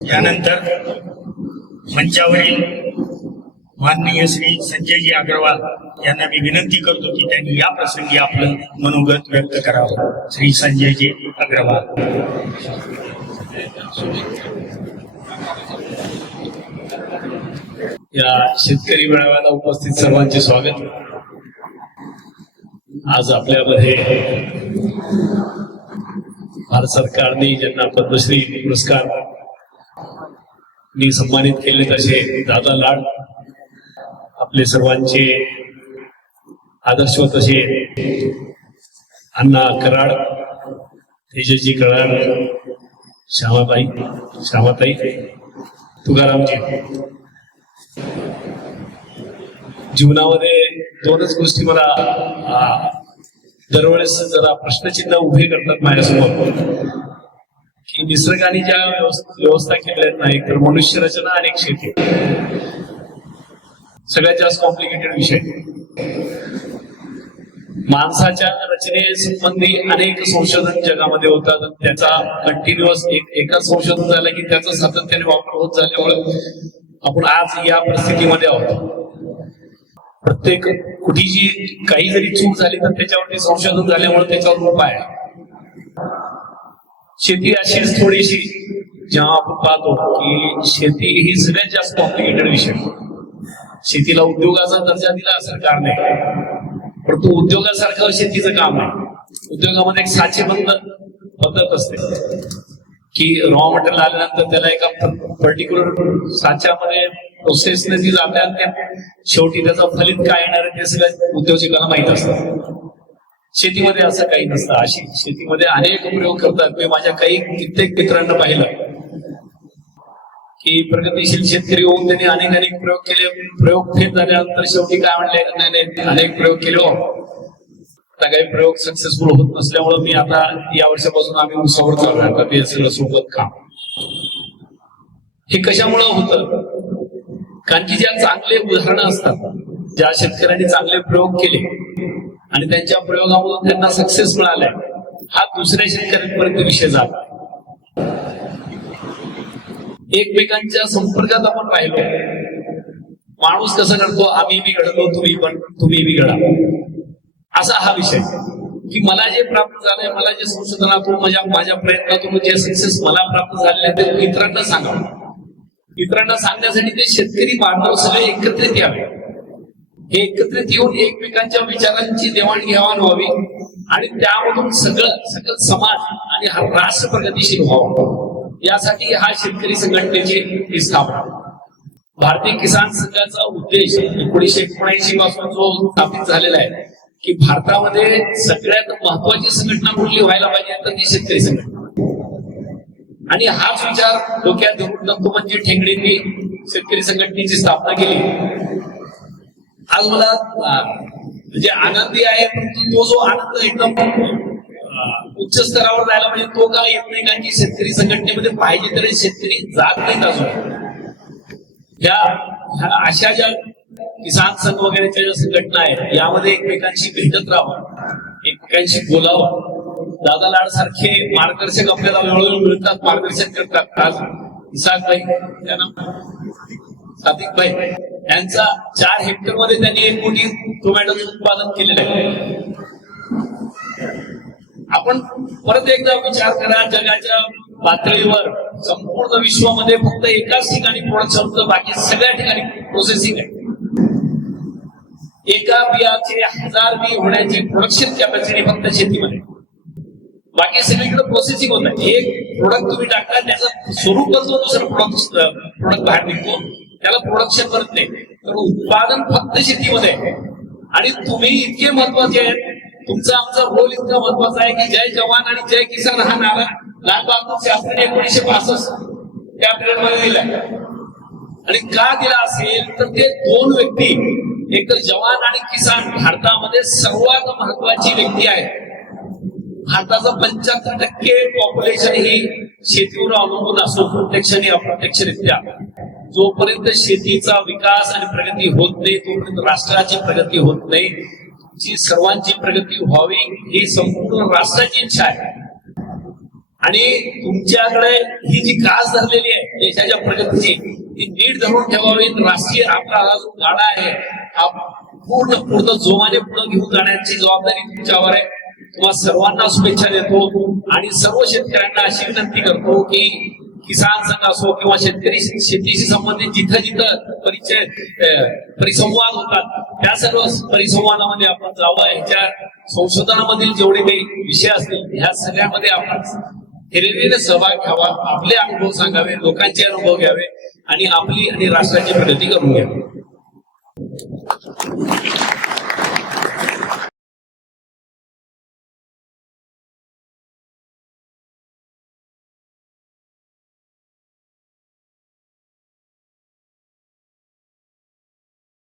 यानंतर मंचावरील माननीय श्री संजयजी अग्रवाल यांना मी विनंती करतो की त्यांनी या प्रसंगी आपलं मनोगत व्यक्त करावं. श्री संजयजी अग्रवाल. या शेतकरी मेळाव्याला उपस्थित सर्वांचे स्वागत. आज आपल्यामध्ये भारत सरकारने ज्यांना पद्मश्री पुरस्कार मी सन्मानित केले तसे दादा लाड, आपले सर्वांचे आदर्शवत असे अण्णा कराड, तेजस्वी कराड, श्यामाताई, तुकारामजी. जीवनामध्ये दोनच गोष्टी मला दरवेळेस जरा प्रश्नचिन्ह उभे करतात माझ्यासमोर, की निसर्गाने ज्या व्यवस्था केल्या आहेत ना, एक तर मनुष्य रचना आणि एक शेती. सगळ्यात जास्त कॉम्प्लिकेटेड विषय. माणसाच्या रचनेसंबंधी अनेक संशोधन जगामध्ये होतात. त्याचा कंटिन्युअस एकच संशोधन झालं की त्याचा सातत्याने वापर होत झाल्यामुळे आपण आज या परिस्थितीमध्ये आहोत. प्रत्येक कुठेची काही जरी चूक झाली तर त्याच्यावरती संशोधन झाल्यामुळे त्याच्यावर उपाय आहे. शेती अशीच थोडीशी, जेव्हा आपण पाहतो की शेती ही सगळ्यात जास्त कॉम्प्लिकेटेड विषय. शेतीला उद्योगाचा दर्जा दिला सरकारने, परंतु उद्योगासारखं शेतीचं काम नाही. उद्योगामध्ये एक साचेबंद पद्धत असते की रॉ मटेरियल आल्यानंतर त्याला एका पर्टिक्युलर साच्यामध्ये प्रोसेसने ती जाते आणि त्या शेवटी त्याचं फलित काय येणार आहे ते सगळ्या उद्योजकांना माहित असतं. शेतीमध्ये असं काही नसतं. अशी शेतीमध्ये अनेक प्रयोग करतात. मी माझ्या कित्येक मित्रांना पाहिलं की प्रगतीशील शेतकरी होऊन त्यांनी अनेक प्रयोग केले. प्रयोग फेल झाल्यानंतर शेवटी काय म्हणले, नाही अनेक प्रयोग केले, आता काही प्रयोग सक्सेसफुल होत नसल्यामुळे मी आता या वर्षापासून आम्ही उसावर चालू आहे ते सगळं सोबत काम. हे कशामुळे होतं? कारण की ज्या चांगले उदाहरणं असतात, ज्या शेतकऱ्यांनी चांगले प्रयोग केले आणि त्यांच्या प्रयोगामधून त्यांना सक्सेस मिळालाय, हा दुसऱ्या शेतकऱ्यांपर्यंत विषय जात. एकमेकांच्या संपर्कात आपण राहिलो. माणूस कसं करतो, आम्ही बी घडलो, तुम्ही बी घडा, असा हा विषय. की मला जे प्राप्त झालंय, मला जे संशोधनातून माझ्या प्रयत्नातून जे सक्सेस मला प्राप्त झाले ते इतरांना सांगावं. इतरांना सांगण्यासाठी ते शेतकरी बांधव सगळे एकत्रित यावे. हे एकत्रित येऊन एकमेकांच्या विचारांची देवाणघेवाण व्हावी आणि त्यामधून सगळं समाज आणि हा राष्ट्र प्रगतीशील व्हावं. यासाठी हा शेतकरी संघटनेची स्थापना. भारतीय किसान संघाचा उद्देश 1979 पासून जो स्थापित झालेला आहे की भारतामध्ये सगळ्यात महत्वाची संघटना कुठली व्हायला पाहिजे तर ती शेतकरी संघटना. आणि हाच विचार डोक्यात धरून दत्तोपंत ठेंगडींनी शेतकरी संघटनेची स्थापना केली. आज मला म्हणजे आनंदी आहे, परंतु तो जो आनंद एकदम उच्च स्तरावर जायला म्हणजे तो का येत नाही, कारण की शेतकरी संघटनेमध्ये पाहिजे तरी शेतकरी जात नाहीत अजून. ह्या अशा ज्या किसान संघ वगैरेच्या ज्या संघटना आहेत यामध्ये एकमेकांशी भेटत राहावं, एकमेकांशी बोलावं. दादा लाड सारखे मार्गदर्शक आपल्याला वेळोवेळी मिळतात, मार्गदर्शन करतात. आज इसाकभाई, सादिकभाई यांचा 4 हेक्टरमध्ये त्यांनी 1 कोटी टोमॅटोचं उत्पादन केलेलं आहे. आपण परत एकदा विचार करा, जगाच्या पातळीवर संपूर्ण विश्वामध्ये फक्त एकाच ठिकाणी प्रोडक्शन होतं, बाकी सगळ्या ठिकाणी प्रोसेसिंग आहे. एका बियाचे 1000 बी होण्याची प्रोडक्शन कॅपॅसिटी फक्त शेतीमध्ये, बाकी सगळीकडे प्रोसेसिंग होत आहे. एक प्रोडक्ट तुम्ही टाकता त्याचं स्वरूप बदलून दुसरं प्रोडक्ट बाहेर निघतो, त्याला प्रोडक्शन करत नाही. तर उत्पादन फक्त शेतीमध्ये आहे. आणि तुम्ही इतके महत्वाचे आहेत, तुमचा आमचा रोल इतका महत्वाचा आहे की जय जवान आणि जय किसान हा नारा लाल बहादूर शास्त्रीने 1965 त्या पिरियड मध्ये दिला. आणि का दिला असेल तर ते 2 व्यक्ती, एक तर जवान आणि किसान, भारतामध्ये सर्वात महत्वाची व्यक्ती आहे. भारताचं 75% पॉप्युलेशन ही शेतीवर अवलंबून असो, प्रत्यक्ष आणि अप्रत्यक्षरित्या. जोपर्यंत शेतीचा विकास आणि प्रगती होत नाही तोपर्यंत राष्ट्राची प्रगती होत नाही. सर्वांची प्रगती व्हावी ही संपूर्ण राष्ट्राची इच्छा आहे. आणि तुमच्याकडे ही जी कास धरलेली आहे देशाच्या प्रगतीची ती नीट धरून ठेवावी. राष्ट्रीय आपला हा जो गाडा आहे हा पूर्ण जोमाने पुढे घेऊन जाण्याची जबाबदारी तुमच्यावर आहे. तुम्हा सर्वांना शुभेच्छा देतो आणि सर्व शेतकऱ्यांना अशी विनंती करतो की किसान संघ असो किंवा शेतकरी शेतीशी संबंधित जिथं जिथं परिसंवाद होतात त्या सर्व परिसंवादामध्ये आपण जावं. ह्याच्या संशोधनामधील जेवढे काही विषय असतील ह्या सगळ्यामध्ये आपण हिरिरीने सहभाग घ्यावा. आपले अनुभव सांगावे, लोकांचे अनुभव घ्यावे आणि आपली आणि राष्ट्राची प्रगती करून घ्यावी.